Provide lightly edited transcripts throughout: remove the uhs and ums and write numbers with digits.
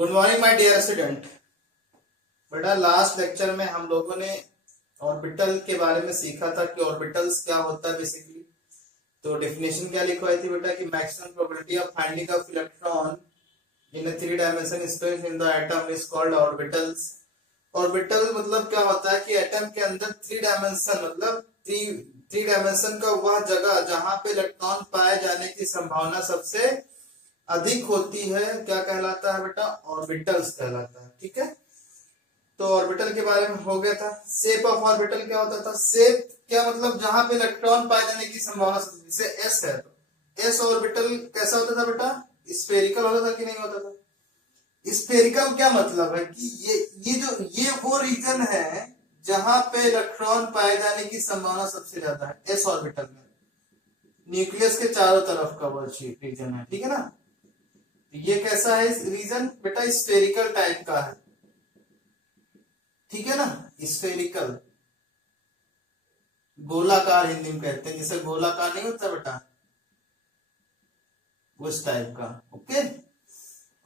Good morning my dear student. बेटा last lecture में हम लोगों ने ऑर्बिटल के बारे में सीखा था कि ऑर्बिटल्स क्या होता है बेसिकली। तो डेफिनेशन क्या लिखवाई थी बेटा कि maximum probability of finding of electron in a 3 dimension space in the atom is called orbitals। Orbital मतलब क्या होता है कि एटम के अंदर 3 डायमेंशन मतलब थ्री डायमेंशन का वह जगह जहां पे इलेक्ट्रॉन पाए जाने की संभावना सबसे अधिक होती है क्या कहलाता है बेटा? ऑर्बिटल्स कहलाता है। ठीक है, तो ऑर्बिटल के बारे में हो गया था। शेप ऑफ ऑर्बिटल क्या होता था? शेप क्या मतलब जहां पे इलेक्ट्रॉन पाए जाने की संभावना जैसे एस है तो एस ऑर्बिटल कैसा होता था बेटा? स्फेरिकल होता था कि नहीं होता था? स्फेरिकल क्या मतलब है कि ये वो रीजन है जहां पे इलेक्ट्रॉन पाए जाने की संभावना सबसे ज्यादा है। एस ऑर्बिटल में न्यूक्लियस के चारों तरफ का वो रीजन है। ठीक है ना, ये कैसा है रीजन बेटा? स्फेरिकल टाइप का है। ठीक है ना, स्फेरिकल गोलाकार हिंदी में कहते हैं, जैसे गोलाकार नहीं होता बेटा उस टाइप का। ओके,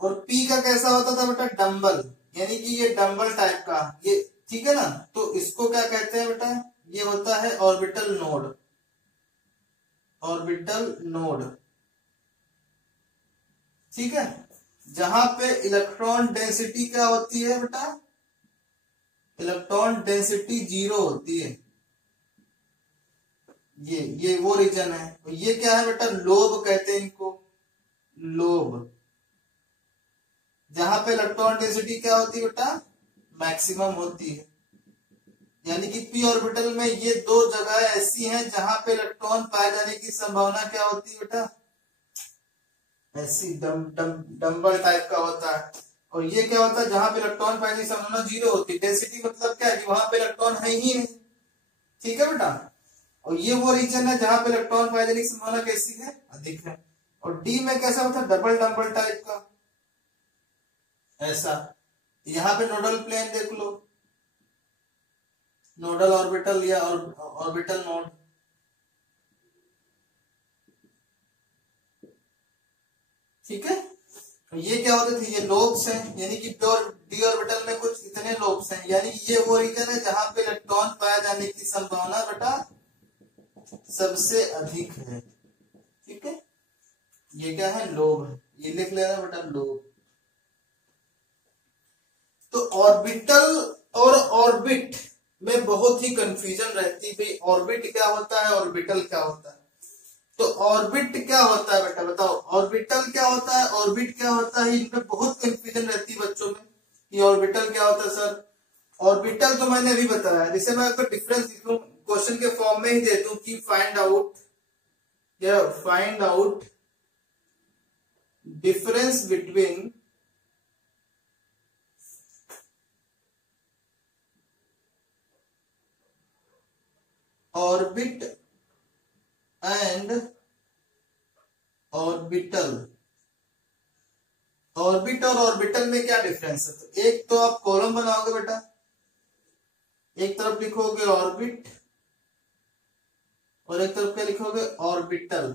और पी का कैसा होता था बेटा? डंबल, यानी कि ये डंबल टाइप का ये। ठीक है ना, तो इसको क्या कहते हैं बेटा? ये होता है ऑर्बिटल नोड। ऑर्बिटल नोड, ठीक है, जहां पे इलेक्ट्रॉन डेंसिटी क्या होती है बेटा? इलेक्ट्रॉन डेंसिटी 0 होती है। ये वो रीजन है। ये क्या है बेटा? लोब कहते हैं इनको, लोब, जहां पे इलेक्ट्रॉन डेंसिटी क्या होती है बेटा? मैक्सिमम होती है। यानी कि पी ऑर्बिटल में ये दो जगह ऐसी हैं जहां पे इलेक्ट्रॉन पाए जाने की संभावना क्या होती है बेटा? ऐसी डंबल टाइप का होता है। और ये क्या होता है? जहां पे इलेक्ट्रॉन पाए जाने की संभावना 0 होती है। डेंसिटी मतलब क्या है कि वहां पे इलेक्ट्रॉन है ही नहीं। ठीक है बेटा, और ये वो रीजन है जहां पे इलेक्ट्रॉन पाए जाने की संभावना कैसी है? अधिक है। और डी में कैसा होता है? डबल डंबल टाइप का ऐसा। यहां पे नोडल प्लेन देख लो, नोडल ऑर्बिटल या ऑर्बिटल नोड। ठीक है, ये क्या होते थे? ये लोब्स हैं, यानी कि डी ऑर्बिटल में कुछ इतने लोब्स हैं। यानी ये वो रीजन है जहां पे इलेक्ट्रॉन पाए जाने की संभावना बेटा सबसे अधिक है। ठीक है, ये क्या है? लोब है। ये लिख लेना बेटा, लोब। तो ऑर्बिटल और ऑर्बिट में बहुत ही कंफ्यूजन रहती है भाई, ऑर्बिट क्या होता है, ऑर्बिटल क्या होता है। तो ऑर्बिट क्या होता है बेटा? बताओ, ऑर्बिटल क्या होता है, ऑर्बिट क्या होता है? इनमें बहुत कंफ्यूजन रहती है बच्चों में कि ऑर्बिटल क्या होता है सर। ऑर्बिटल तो मैंने अभी बताया, जैसे मैं आपको डिफरेंस लिखूं क्वेश्चन के फॉर्म में ही दे दूं कि find out difference between orbit and orbital. Orbit और ऑर्बिटल में क्या डिफरेंस है? तो एक तो आप कॉलम बनाओगे बेटा, एक तरफ लिखोगे ऑर्बिट और एक तरफ क्या लिखोगे? ऑर्बिटल।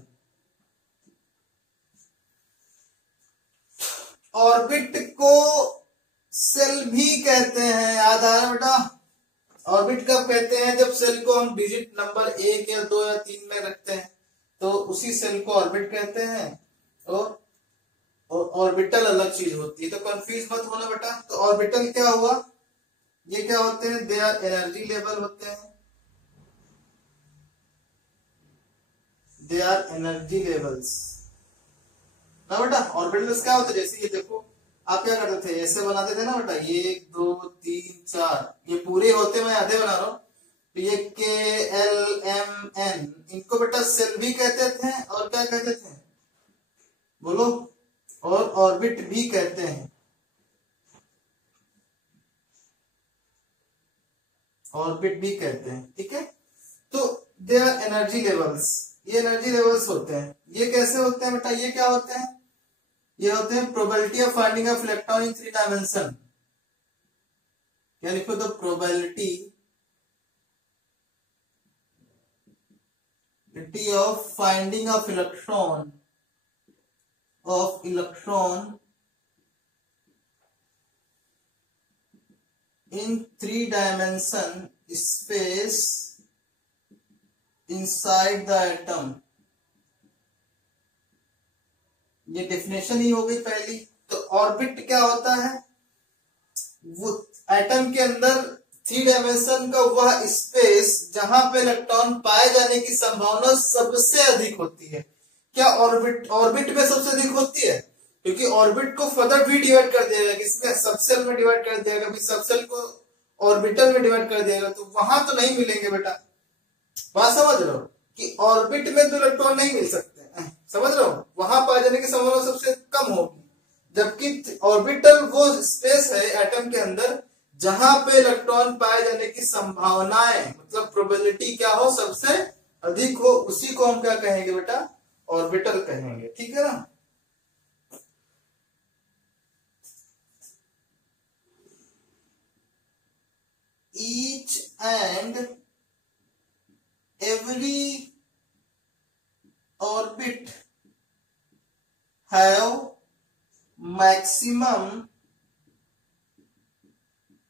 ऑर्बिट को सेल भी कहते हैं, याद आया बेटा? ऑर्बिट कब कहते हैं? जब सेल को हम डिजिट नंबर 1 या 2 या 3 में रखते हैं तो उसी सेल को ऑर्बिट कहते हैं। और ऑर्बिटल अलग चीज होती है, तो कंफ्यूज मत होना बेटा। तो ऑर्बिटल क्या हुआ? ये क्या होते हैं? दे आर एनर्जी लेवल होते हैं। दे आर एनर्जी लेवल्स ना बेटा। ऑर्बिटल्स क्या होते हैं? जैसे ये देखो, आप क्या करते थे? ऐसे बनाते थे ना बेटा, 1 2 3 4, ये पूरे होते, मैं आधे बना रहा हूं। तो ये के एल एम एन, इनको बेटा सेल भी कहते थे और क्या कहते थे बोलो? और ऑर्बिट भी कहते हैं। ऑर्बिट भी कहते हैं। ठीक है, तो दे आर एनर्जी लेवल्स, ये एनर्जी लेवल्स होते हैं। ये कैसे होते हैं बेटा? ये क्या होते हैं? ये होते हैं probability of finding of electron in 3 dimension. क्या लिखो? The probability of finding of electron in 3 dimension space inside the atom। ये डेफिनेशन ही हो गई पहली। तो ऑर्बिट क्या होता है? वो एटम के अंदर 3 डायमेंशन का वह स्पेस जहां पे इलेक्ट्रॉन पाए जाने की संभावना सबसे अधिक होती है। क्या ऑर्बिट में सबसे अधिक होती है? क्योंकि ऑर्बिट को फर्दर भी डिवाइड कर दिया गया, इसमें सबसेल में डिवाइड कर दिया गया, सबसेल को ऑर्बिटल में डिवाइड कर दिया गया, तो वहां तो नहीं मिलेंगे बेटा। बात समझ रहे हो कि ऑर्बिट में तो इलेक्ट्रॉन नहीं मिल सकते, समझ रहे हो? वहां पाए जाने की संभावना सबसे कम होगी, जबकि ऑर्बिटल वो स्पेस है एटम के अंदर जहां पे इलेक्ट्रॉन पाए जाने की संभावनाएं, मतलब प्रोबेबिलिटी क्या हो, सबसे अधिक हो, उसी को हम क्या कहेंगे बेटा? ऑर्बिटल कहेंगे। ठीक है ना? Each and every orbit have maximum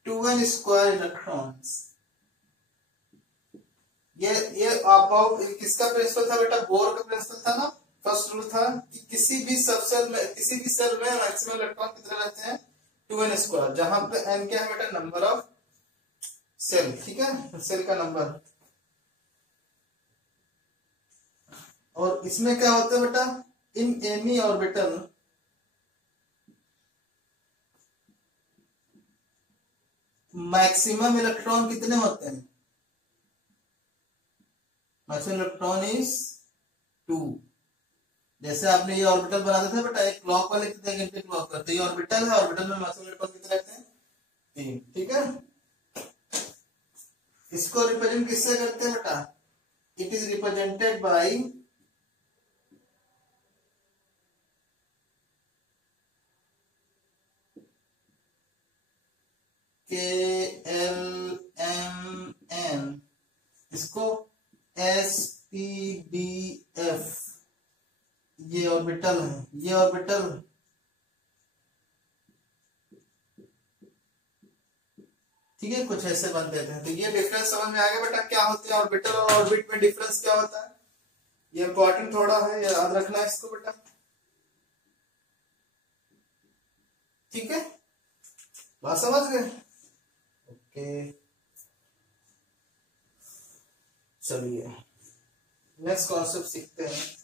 2n square electrons. ये अबाउट किसका प्रिंसिपल था बेटा? बोर का प्रिंसिपल था ना। फर्स्ट रूल था कि किसी भी सेल में मैक्सिमम इलेक्ट्रॉन कितने रहते हैं? 2n स्क्वायर, जहां पे n क्या है बेटा? Number of cell. ठीक है, सेल का नंबर। और इसमें क्या होता है बेटा? In any orbital maximum electron कितने होते हैं? Maximum electron is 2। जैसे आपने ये ऑर्बिटल बनाते थे बेटा, एक क्लॉक वाले कितने घंटे क्लॉक करते हैं? ये ऑर्बिटल है, ऑर्बिटल में मैक्सिमम इलेक्ट्रॉन कितने रहते हैं? 3। ठीक है, इसको रिप्रेजेंट किससे करते हैं बेटा? It is represented by KLMN, इसको SPDF। ये ऑर्बिटल है, ये ऑर्बिटल ठीक है, कुछ ऐसे बन देते हैं। तो ये डिफरेंस समझ में आ गया बेटा? क्या होते हैं ऑर्बिटल और ऑर्बिट में डिफरेंस क्या होता है? ये इंपॉर्टेंट थोड़ा है, याद रखना है इसको बेटा। ठीक है, बात समझ गए? ओके, चलिए नेक्स्ट कॉन्सेप्ट सीखते हैं।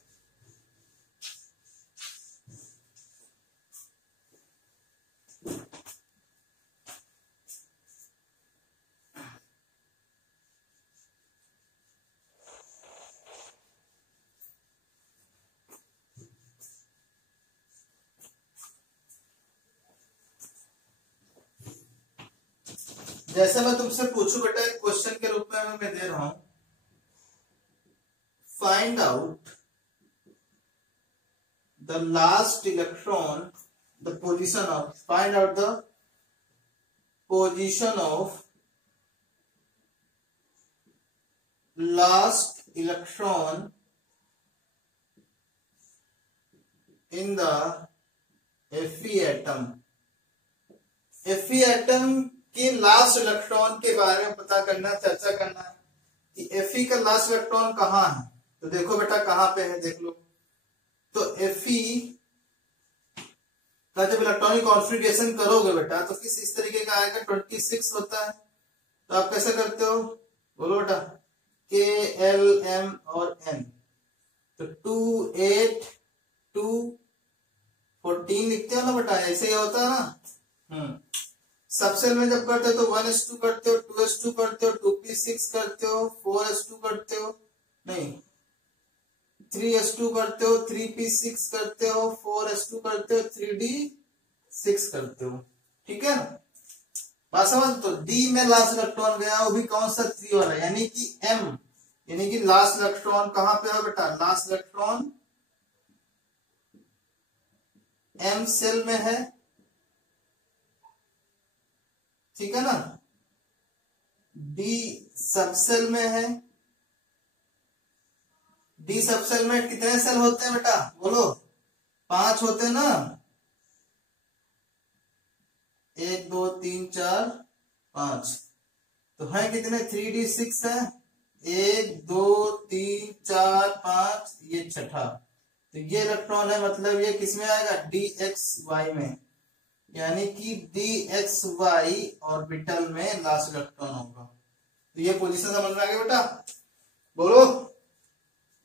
जैसे मैं तुमसे पूछूं बेटा, एक क्वेश्चन के रूप में मैं दे रहा हूं, find out the last electron, the position of, find out the position of last electron in the Fe atom. Fe atom कि लास्ट इलेक्ट्रॉन के बारे में पता करना, चर्चा करना है कि Fe का लास्ट इलेक्ट्रॉन कहाँ है। तो देखो बेटा कहाँ पे है, देख लो। तो Fe का जब इलेक्ट्रॉनिक कॉन्फ़िगरेशन करोगे बेटा तो किस इस तरीके का आएगा? 26 होता है। तो आप कैसे करते हो? बोलो बेटा। K L M और N, तो 2 8 2 14 लिखते हो ना बेटा, ऐसे ही होता है ना। सबसेल में जब करते हो तो 1s2 करते हो, 2s2 करते हो, 2p6 करते हो, 4s2 करते हो, नहीं 3s2 करते हो, 3p6 करते हो, 4s2 करते हो, 3d6 करते हो। ठीक है, बात समझ? तो D में लास्ट इलेक्ट्रॉन गया, वो भी कौन सा? 3 वाला, यानी कि M, यानी कि लास्ट इलेक्ट्रॉन कहां पे है बेटा? लास्ट इलेक्ट्रॉन M सेल में है। ठीक है ना? D सबसेल में है। D सबसेल में कितने सेल होते हैं बेटा? बोलो। 5 होते हैं ना, 1 2 3 4 5, तो है कितने 3d6 है, 1 2 3 4 5, ये छठा, तो ये इलेक्ट्रॉन है, मतलब ये किसमें आएगा DXY में, यानी कि DXY ऑर्बिटल में लास्ट इलेक्ट्रॉन होगा। तो ये पोजीशन समझ में आ गया बेटा, बोलो।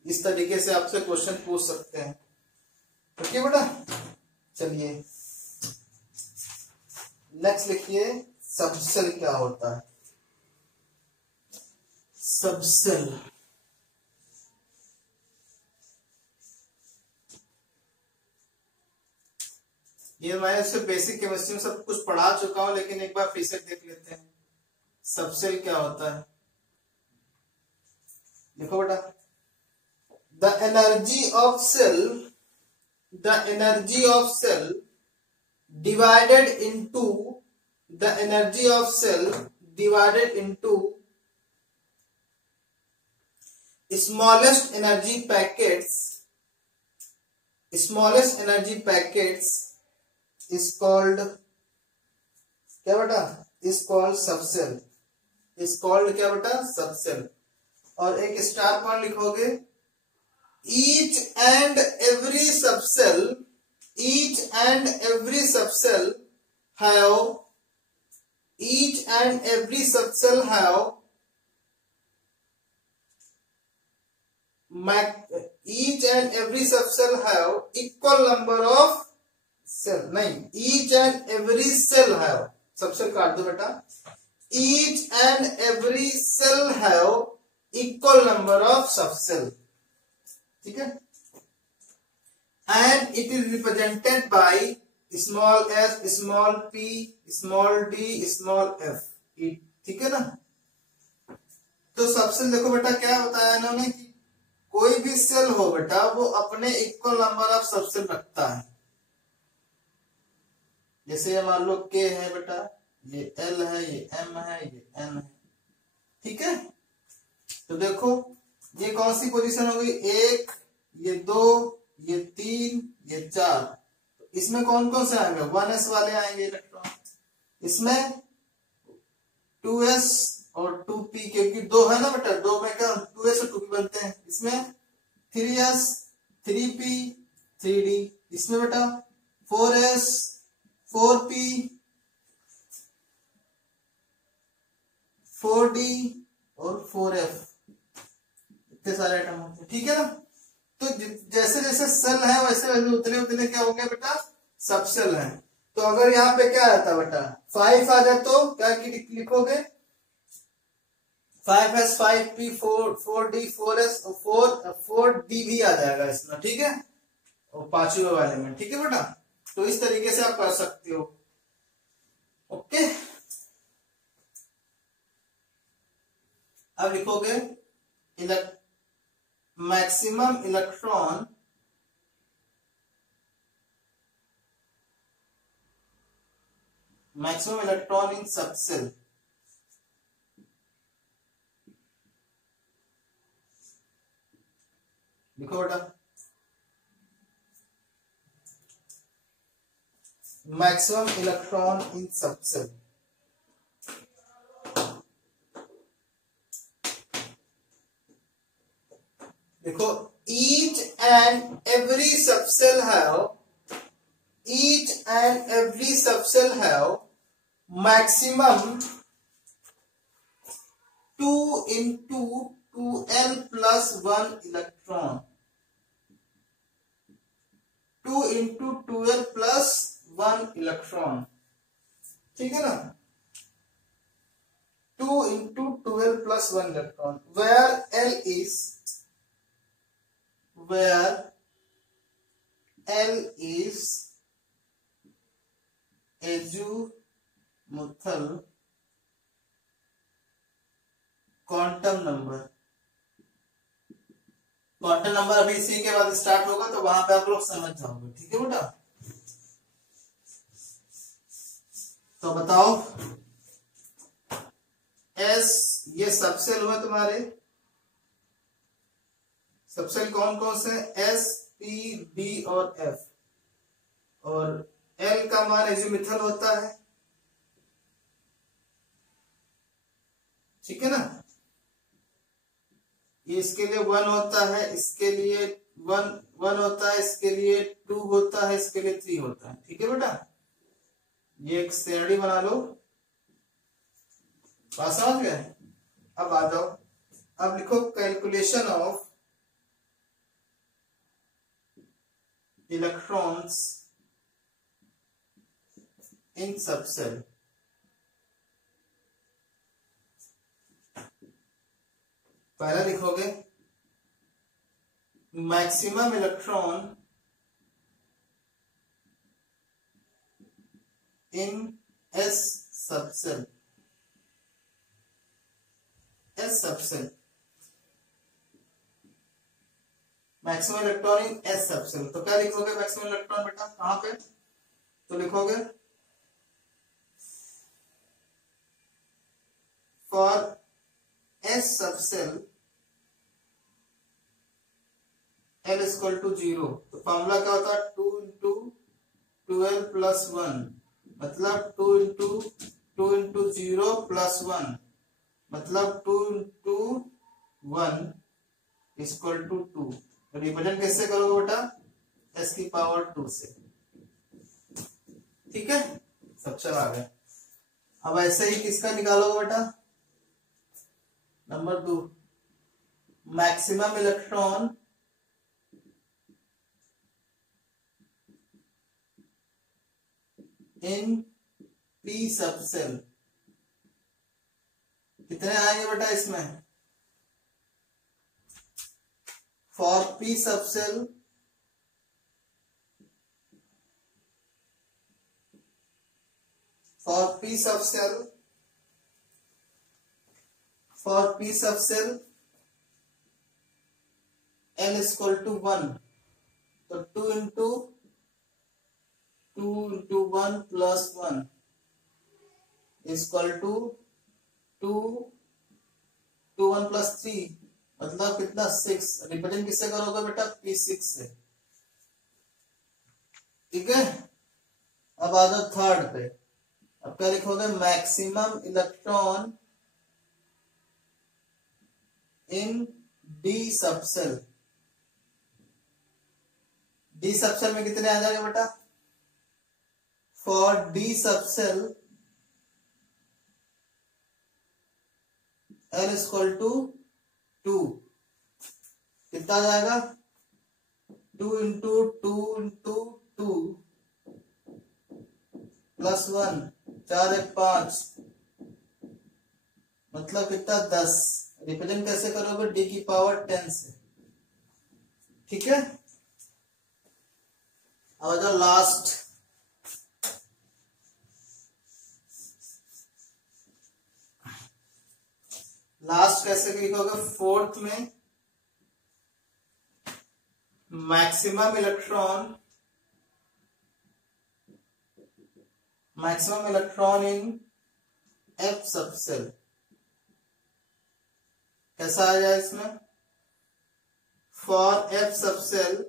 इस तरीके से आपसे क्वेश्चन पूछ सकते हैं। ओके बेटा, चलिए नेक्स्ट लिखिए, सबसेल क्या होता है। सबसेल, ये मैं इससे बेसिक केमिस्ट्री में सब कुछ पढ़ा चुका हूं, लेकिन एक बार फिर से देख लेते हैं सबसेल क्या होता है। देखो बेटा, the energy of cell, the energy of cell divided into the energy of cell divided into smallest energy packets is called क्या बेटा, is called subcell, is called क्या बेटा, subcell। और एक स्टार पॉइंट लिखोगे, each and every subcell have equal number of cell, नहीं, each and every cell have, subshell काट दो बेटा, each and every cell have equal number of subcell, ठीक है, and it is represented by small s, small p, small d, small f, ठीक है ना। तो सबसेल देखो बेटा क्या बताया इन्होंने कि कोई भी सेल हो बेटा वो अपने इक्वल नंबर ऑफ सबसेल रखता है। जैसे ये मान लो k है बेटा, ये l है, ये m है, ये n है, ठीक है। तो देखो ये कौन सी पोजीशन हो गई, 1, ये 2, ये 3, ये 4, तो इसमें कौन कौन से आएंगे, 1s वाले आएंगे इलेक्ट्रॉन, इसमें 2s और 2p, क्योंकि 2 है ना बेटा, 2 में क्या 2s और 2p बनते हैं, इसमें 3s 3p 3d, इसमें बेटा 4s 4p 4d और 4f, इतने सारे आइटम होते हैं, ठीक है ना। तो जैसे जैसे सेल है वैसे वैसे उतने उतने क्या हो गया बेटा, सबसेल है। तो अगर यहाँ पे क्या आता बेटा 5 आ जाए तो क्या लिखोगे, 5s 5p 4d 4s 4d भी आ जाएगा इसमें, ठीक है, और पांचवें वाले में, ठीक है बेटा। तो इस तरीके से आप कर सकते हो। ओके, अब लिखोगे मैक्सिमम इलेक्ट्रॉन इन सबसेल, लिखो बेटा, मैक्सिमम इलेक्ट्रॉन इन सबसेल। देखो each and every subcell have maximum 2 into 2l plus 1 electron, 2 into 2l plus 1 electron, ठीक है ना, 2 into 2l plus 1 electron, where L is azimuthal quantum number. Quantum number अभी इसी के बाद स्टार्ट होगा, तो वहां पे आप लोग समझ जाओगे, ठीक है बेटा। तो बताओ एस, ये सबसेल हुआ तुम्हारे, सबसेल कौन कौन से, एस पी डी और एफ, और एल का मान एजिमिथल होता है, ठीक है ना। ये इसके लिए 1 होता है, इसके लिए 1 होता है, इसके लिए 2 होता है, इसके लिए 3 होता है। ठीक है बेटा, ये एक श्रेणी बना लो। बात समझ गए। अब आ जाओ, अब लिखो calculation of electrons in subshell. पहला लिखोगे मैक्सिमम इलेक्ट्रॉन इन S subshell. S subshell, maximum electron इन एस सबसेल। तो क्या लिखोगे मैक्सिमम इलेक्ट्रॉन बेटा कहां पे, तो लिखोगे for s subshell L equal to 0। तो फॉर्मूला क्या होता है 2 इंटू 12 प्लस 1, मतलब 2 इंटू 0 प्लस 1, मतलब 2 इंटू 1 इक्वल टू 2। रिप्रेजेंट कैसे करोगे बेटा, s की पावर 2 से। ठीक है, सब चल आ गया। अब ऐसे ही किसका निकालोगे बेटा, number 2 maximum electron in p subshell. कितने आएंगे बेटा इसमें, for p subshell L equal to 1। तो 2 into 1 plus 1 equal to 2 1 plus 3, मतलब कितना 6। रिप्रेजेंट किससे करोगे बेटा, P6 से। ठीक है, अब आ जाओ थर्ड पे। अब क्या लिखोगे maximum electron in d subshell. D subshell में कितने आ जाएगा बेटा, for d subshell L equal to 2। कितना आ जाएगा 2 इंटू 2 प्लस 1, 4 1 5, मतलब कितना 10। रिप्रेजेंट कैसे करोगे, d की पावर 10 से। ठीक है, अब जो लास्ट कैसे लिखोगे, फोर्थ में maximum electron in f subshell. कैसा आ जाए इसमें, for f subshell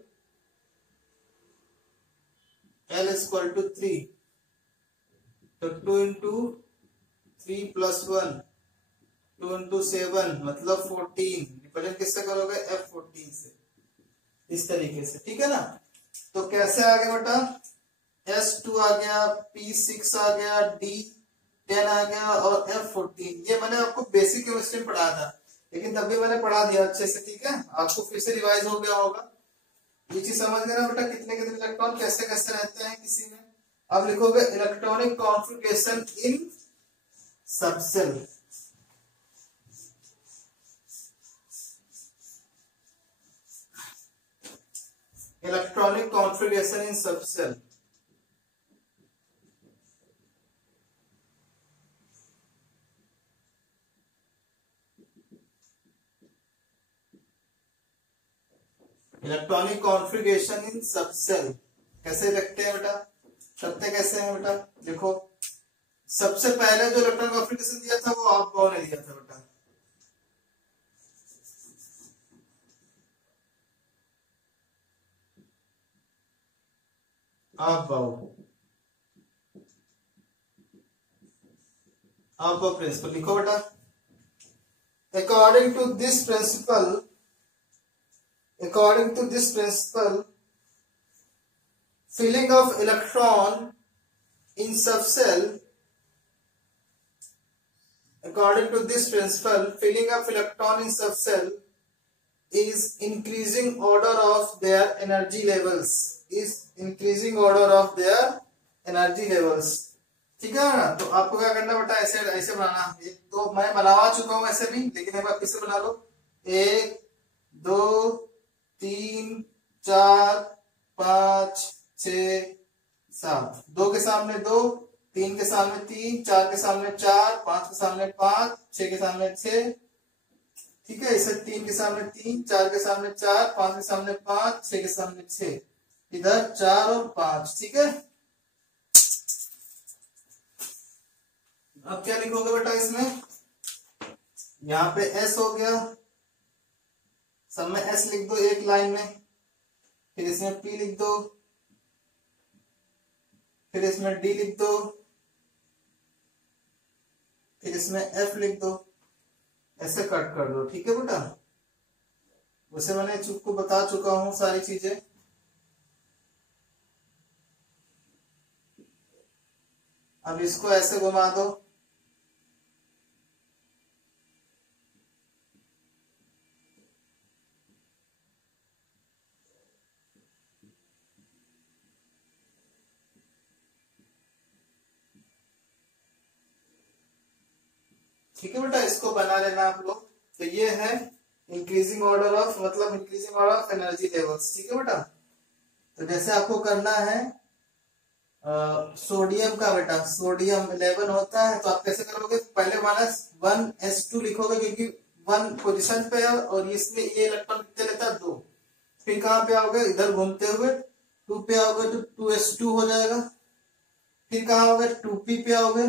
L equal to 3। तो 2 इंटू 3 प्लस 1, 2 इंटू 7, मतलब 14। रिप्रेजेंट किससे करोगे, F14 से, इस तरीके से। ठीक है ना। तो कैसे आ गया बेटा, S2 आ गया, P6 आ गया, D10 आ गया और F14। ये मैंने आपको बेसिक केमिस्ट्री में पढ़ाया था, लेकिन तब भी मैंने पढ़ा दिया अच्छे से। ठीक है, आपको फिर से रिवाइज हो गया होगा। ये चीज समझ गए ना बेटा, कितने कितने इलेक्ट्रॉन कैसे कैसे रहते हैं किसी में। अब लिखोगे इलेक्ट्रॉनिक कॉन्फ़िगरेशन इन सबसेल। इलेक्ट्रॉनिक कॉन्फ़िगरेशन इन सबसेल। इलेक्ट्रॉनिक कॉन्फ़िगरेशन इन सबसेल कैसे लिखते हैं बेटा, करते कैसे हैं बेटा, देखो सबसे पहले जो इलेक्ट्रॉन कॉन्फ़िगरेशन दिया था वो आप बाउ ने दिया था बेटा। आप बाउ प्रिंसिपल लिखो बेटा। According to this principle, filling of electron in subcell, according to this principle, filling of electron in subcell is increasing order of their energy levels, ठीक है ना। तो आपको क्या करना बेटा, ऐसे ऐसे बनाना। तो मैं बना चुका हूं ऐसे भी, लेकिन एक बार फिर से बना लो। 1 2 3 4 5 6 7, 2 के सामने 2, 3 के सामने 3, 4 के सामने 4, 5 के सामने 5, 6 के सामने 6, ठीक है। इसे 3 के सामने 3, 4 के सामने 4, 5 के सामने 5, 6 के सामने 6, इधर 4 और 5, ठीक है। अब क्या लिखोगे बेटा इसमें, यहाँ पे S हो गया, सब में S लिख दो एक लाइन में, फिर इसमें P लिख दो, फिर इसमें D लिख दो, फिर इसमें F लिख दो, ऐसे कट कर दो, ठीक है बेटा। वैसे मैंने को बता चुका हूं सारी चीजें। अब इसको ऐसे घुमा दो, ठीक है बेटा। इसको बना लेना आप लोग। तो ये है इंक्रीजिंग ऑर्डर ऑफ, मतलब increasing order of energy levels, ठीक है बेटा। तो जैसे आपको करना है सोडियम का बेटा, सोडियम 11 होता है, तो आप कैसे करोगे, पहले -1s2 लिखोगे, क्योंकि 1 पोजीशन पे है और इसमें ये इलेक्ट्रॉन कितने लेता है 2। फिर कहां पे आओगे, इधर घूमते हुए 2 पे आओगे तो 2s2 हो जाएगा। फिर कहां आओगे, 2p पे आओगे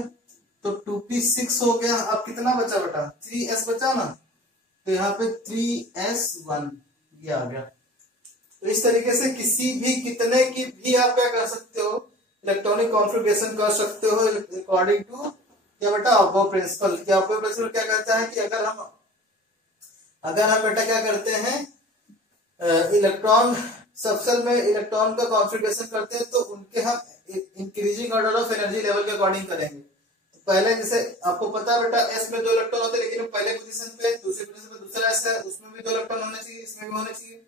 तो 2p 6 हो गया। अब कितना बचा बेटा, 3s बचा ना, तो यहाँ पे 3s1 ये आ गया। तो इस तरीके से किसी भी कितने की भी आप क्या कर सकते हो, इलेक्ट्रॉनिक कॉन्फ़िगरेशन कर सकते हो अकॉर्डिंग टू क्या बेटा, अबव प्रिंसिपल। क्या अबव प्रिंसिपल क्या कहता है कि अगर हम बेटा क्या करते हैं, इलेक्ट्रॉन सबसेल में इलेक्ट्रॉन का कॉन्फ़िगरेशन करते हैं, तो उनके हम increasing order of energy level के अकॉर्डिंग करेंगे। तो पहले जैसे आपको पता है बेटा, एस में 2 इलेक्ट्रॉन होते हैं, लेकिन पहले पोजीशन पे, दूसरी पोजीशन पे दूसरा एस है, उसमें भी 2 इलेक्ट्रॉन होने चाहिए, इसमें भी होने चाहिए,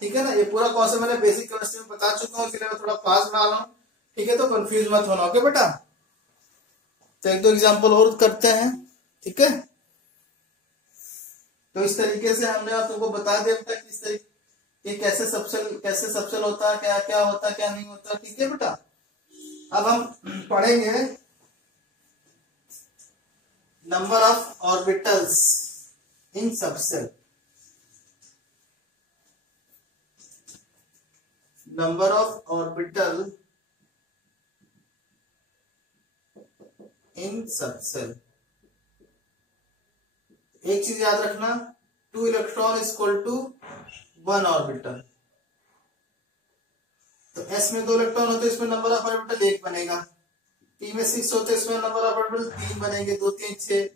ठीक है ना। ये पूरा कॉन्सेप्ट मैंने बेसिक केमिस्ट्री में बता चुका हूँ, इसलिए मैं थोड़ा फास्ट बना रहा हूँ, ठीक है। तो कंफ्यूज मत होना, ओके बेटा। तो 1-2 एग्जांपल और करते हैं, ठीक है। तो इस तरीके से हमने आप तुमको बता दिया बेटा किस तरीके कैसे सबसेल होता है, क्या क्या होता है, क्या नहीं होता, ठीक है बेटा। अब हम पढ़ेंगे number of orbitals in subshell. Number of orbital in subshell. एक चीज याद रखना, 2 electron is equal to 1 orbital. तो s में 2 इलेक्ट्रॉन होते हैं, इसमें नंबर ऑफ ऑर्बिटल 1 बनेगा। p में 6 होते हैं, इसमें नंबर ऑफ ऑर्बिटल 3 बनेंगे, 2 3 6।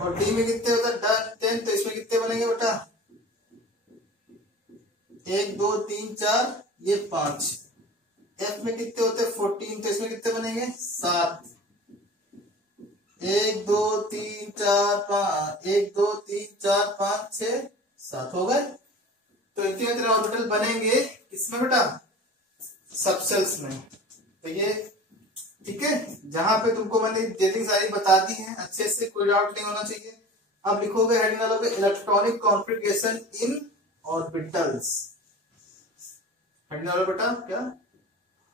और d में कितने होते हैं 10, तो इसमें कितने बनेंगे बेटा, 1 2 3 4, ये 5। f में कितने होते हैं 14, तो इसमें कितने बनेंगे 7। 1 2 3 4 5, 1 2 3 4 5 6 7 हो गए। तो इतने ऑर्बिटल बनेंगे किसमें बेटा, सबसेल्स में। तो ये ठीक है, जहां पे तुमको मैंने डिटेलिंग सारी बता दी है, अच्छे से कोई डाउट नहीं होना चाहिए। अब लिखोगे हेडिंग डालोगे इलेक्ट्रॉनिक कॉन्फ़िगरेशन इन ऑर्बिटल्स। हेडिंग डालो बेटा क्या,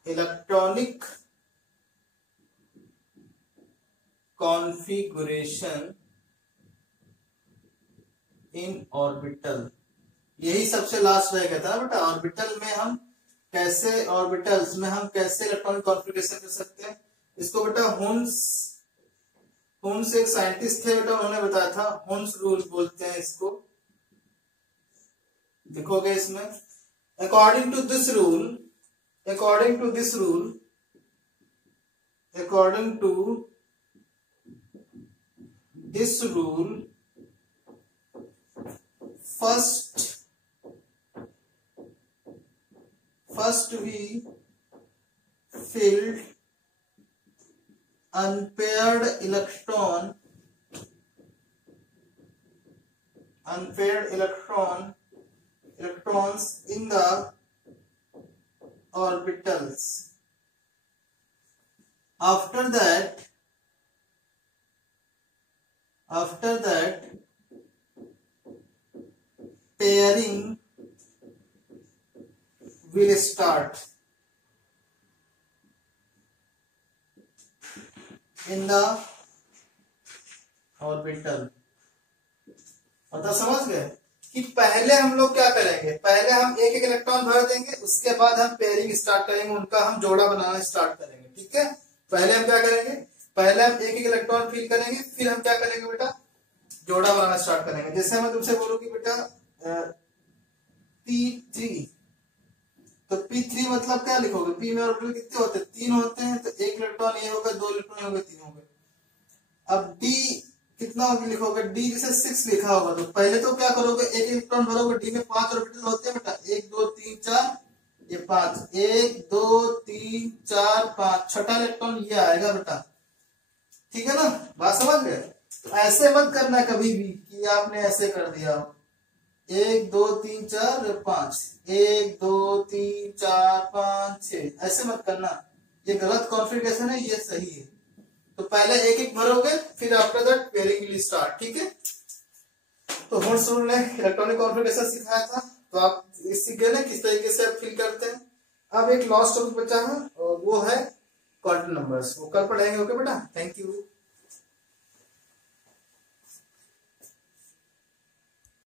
इलेक्ट्रॉनिक कॉन्फ़िगरेशन इन ऑर्बिटल। यही सबसे लास्ट रह गया था ना बेटा, ऑर्बिटल में हम कैसे, ऑर्बिटल्स में हम कैसे इलेक्ट्रॉनिक कॉन्फ़िगरेशन कर सकते हैं। इसको बेटा हुन्स एक साइंटिस्ट थे बेटा, उन्होंने बताया था, हुन्स रूल बोलते हैं इसको। देखोगे इसमें according to this rule first we filled unpaired electrons in the orbitals. After that pairing will start in the orbital. मतलब समझ गए कि पहले हम लोग क्या करेंगे, पहले हम एक एक इलेक्ट्रॉन भर देंगे, उसके बाद हम पेयरिंग स्टार्ट करेंगे, उनका हम जोड़ा बनाना स्टार्ट करेंगे। ठीक है, पहले हम क्या करेंगे, पहले हम एक एक इलेक्ट्रॉन फिल करेंगे, फिर हम क्या करेंगे बेटा, जोड़ा बनाना स्टार्ट करेंगे। जैसे मैं तुमसे बोलूं कि बेटा P3, तो P3 मतलब क्या लिखोगे, P में ऑर्बिटल कितने होते हैं, 3 होते हैं, तो एक इलेक्ट्रॉन ये होगा, 2 इलेक्ट्रॉन होंगे, 3 होंगे। अब D कितना होगा लिखोगे, D जैसे 6 लिखा होगा, तो पहले तो क्या करोगे, एक इलेक्ट्रॉन भरोगे, D में 5 ऑर्बिटल होते हैं बेटा, 1 2 3 4, ये 5, 1 2 3 4 5, छठा इलेक्ट्रॉन ये आएगा बेटा। ठीक है ना, बात समझ गए। तो ऐसे मत करना कभी भी कि आपने ऐसे कर दिया 1 2 3 4 5, 1 2 3 4 5 6, ऐसे मत करना, ये गलत कॉन्फ़िगरेशन है, ये सही है। तो पहले एक एक भरोगे, फिर after that pairing will start. ठीक है, तो हुड्स रूल ने इलेक्ट्रॉनिक कॉन्फ़िगरेशन सिखाया था, तो आप सीख गए ना किस तरीके से आप फिल करते हैं। अब एक लास्ट टॉपिक बचा है और वो है क्वांटम नंबर्स, वो कल पढ़ेंगे। ओके बेटा, थैंक यू।